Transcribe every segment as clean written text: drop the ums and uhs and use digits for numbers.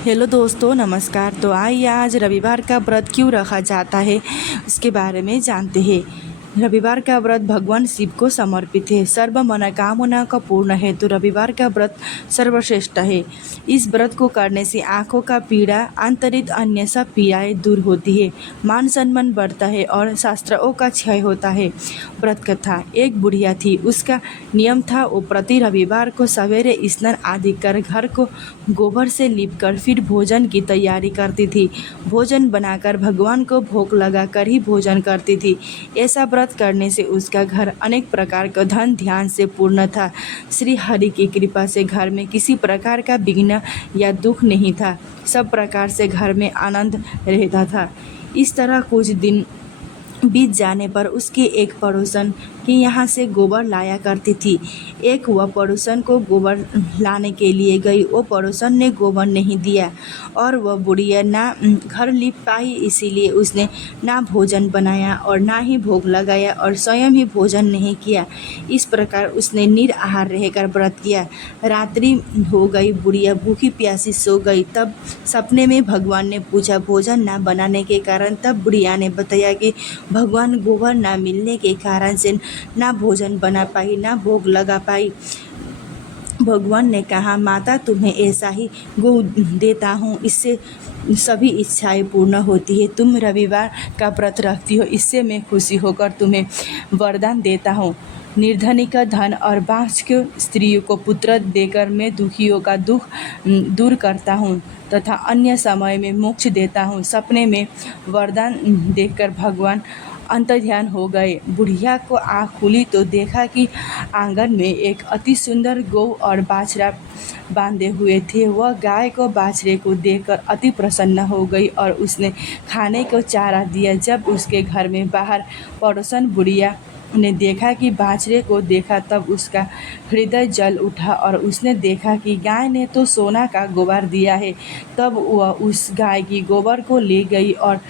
Hello दोस्तों, नमस्कार। तो आइए आज रविवार का व्रत क्यों रखा जाता है इसके बारे में जानते हैं। रविवार का व्रत भगवान शिव को समर्पित है। सर्व मनोकामना का पूर्ण है तो रविवार का व्रत सर्वश्रेष्ठ है। इस व्रत को करने से आँखों का पीड़ा, आंतरिक अन्य सब पीड़ाएँ दूर होती है, मान सम्मान बढ़ता है और शास्त्रों का क्षय होता है। व्रत कथा। एक बुढ़िया थी, उसका नियम था वो प्रति रविवार को सवेरे स्नान आदि कर घर को गोबर से लीपकर फिर भोजन की तैयारी करती थी। भोजन बनाकर भगवान को भोग लगाकर ही भोजन करती थी। ऐसा व्रत करने से उसका घर अनेक प्रकार का धन ध्यान से पूर्ण था। श्री हरि की कृपा से घर में किसी प्रकार का विघ्न या दुख नहीं था। सब प्रकार से घर में आनंद रहता था। इस तरह कुछ दिन बीत जाने पर उसकी एक पड़ोसन के यहाँ से गोबर लाया करती थी। एक वह पड़ोसन को गोबर लाने के लिए गई। वो पड़ोसन ने गोबर नहीं दिया और वह बुढ़िया ना घर लीप पाई, इसीलिए उसने ना भोजन बनाया और ना ही भोग लगाया और स्वयं ही भोजन नहीं किया। इस प्रकार उसने निराहार रहकर व्रत किया। रात्रि हो गई, बुढ़िया भूखी प्यासी सो गई। तब सपने में भगवान ने पूछा भोजन ना बनाने के कारण। तब बुढ़िया ने बताया कि भगवान गोबर ना मिलने के कारण से ना भोजन बना पाई, ना भोग लगा पाई। भगवान ने कहा, माता तुम्हें ऐसा ही गो देता हूँ, इससे सभी इच्छाएं पूर्ण होती है। तुम रविवार का व्रत रखती हो, इससे मैं खुशी होकर तुम्हें वरदान देता हूँ। निर्धनी का धन और बाँझ स्त्रियों को पुत्र देकर मैं दुखियों का दुख दूर करता हूँ तथा अन्य समय में मोक्ष देता हूँ। सपने में वरदान देखकर भगवान अंतर्ध्यान हो गए। बुढ़िया को आँख खुली तो देखा कि आंगन में एक अति सुंदर गौ और बाछड़ा बांधे हुए थे। वह गाय को बाछड़े को देखकर अति प्रसन्न हो गई और उसने खाने को चारा दिया। जब उसके घर में बाहर पड़ोसन बुढ़िया ने देखा कि बाछड़े को देखा, तब उसका हृदय जल उठा और उसने देखा कि गाय ने तो सोना का गोबर दिया है। तब वह उस गाय की गोबर को ले गई और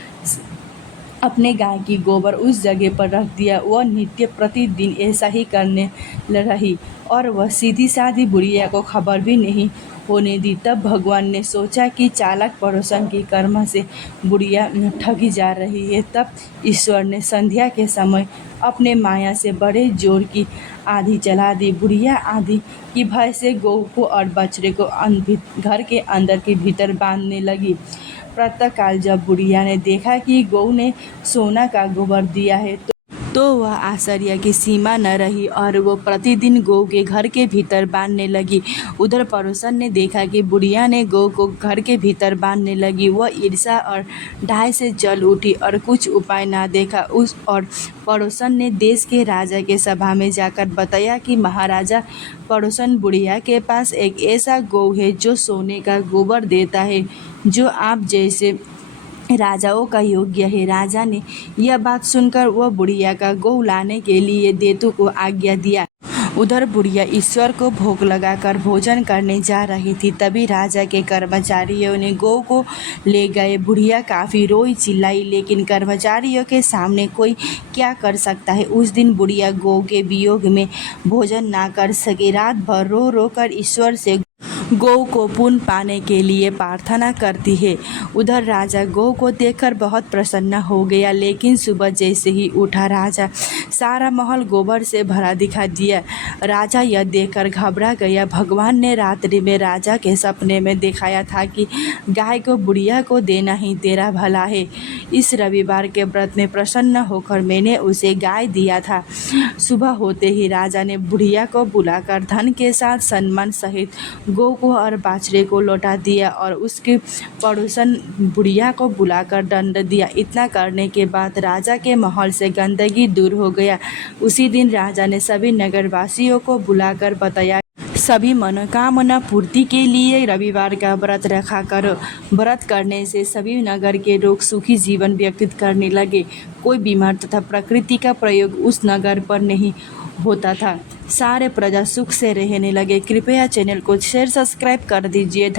अपने गाय की गोबर उस जगह पर रख दिया। वह नित्य प्रतिदिन ऐसा ही करने रही और वह सीधी सादी बुढ़िया को खबर भी नहीं होने दी। तब भगवान ने सोचा कि चालाक पड़ोसन की कर्म से बुढ़िया ठगी जा रही है। तब ईश्वर ने संध्या के समय अपने माया से बड़े जोर की आंधी चला दी। बुढ़िया आंधी की भय से गौ को और बछड़े को घर के अंदर के भीतर बांधने लगी। प्रातःकाल जब बुढ़िया ने देखा कि गौ ने सोना का गोबर दिया है तो वह आश्चर्य की सीमा न रही और वो प्रतिदिन गौ के घर के भीतर बांधने लगी। उधर पड़ोसन ने देखा कि बुढ़िया ने गौ को घर के भीतर बांधने लगी। वह ईर्ष्या और डाह से जल उठी और कुछ उपाय ना देखा। उस और पड़ोसन ने देश के राजा के सभा में जाकर बताया कि महाराजा, पड़ोसन बुढ़िया के पास एक ऐसा गौ है जो सोने का गोबर देता है, जो आप जैसे राजाओं का योग्य है। राजा ने यह बात सुनकर वह बुढ़िया का गौ लाने के लिए देतु को आज्ञा दिया। उधर बुढ़िया ईश्वर को भोग लगाकर भोजन करने जा रही थी। तभी राजा के कर्मचारियों ने गौ को ले गए। बुढ़िया काफ़ी रोई चिल्लाई, लेकिन कर्मचारियों के सामने कोई क्या कर सकता है। उस दिन बुढ़िया गौ के वियोग में भोजन ना कर सके। रात भर रो रो कर ईश्वर से गौ को पुण्य पाने के लिए प्रार्थना करती है। उधर राजा गौ को देखकर बहुत प्रसन्न हो गया, लेकिन सुबह जैसे ही उठा राजा सारा महल गोबर से भरा दिखा दिया। राजा यह देखकर घबरा गया। भगवान ने रात्रि में राजा के सपने में दिखाया था कि गाय को बुढ़िया को देना ही तेरा भला है। इस रविवार के व्रत में प्रसन्न होकर मैंने उसे गाय दिया था। सुबह होते ही राजा ने बुढ़िया को बुलाकर धन के साथ सम्मान सहित गौ को और बाछड़े को लौटा दिया और उसके पड़ोसन बुढ़िया को बुलाकर दंड दिया। इतना करने के बाद राजा के महल से गंदगी दूर हो गया। उसी दिन राजा ने सभी नगरवासियों को बुलाकर बताया, सभी मनोकामना पूर्ति के लिए रविवार का व्रत रखा करो। व्रत करने से सभी नगर के लोग सुखी जीवन व्यतीत करने लगे। कोई बीमार तथा प्रकृति का प्रयोग उस नगर पर नहीं होता था। सारे प्रजा सुख से रहने लगे। कृपया चैनल को शेयर सब्सक्राइब कर दीजिए।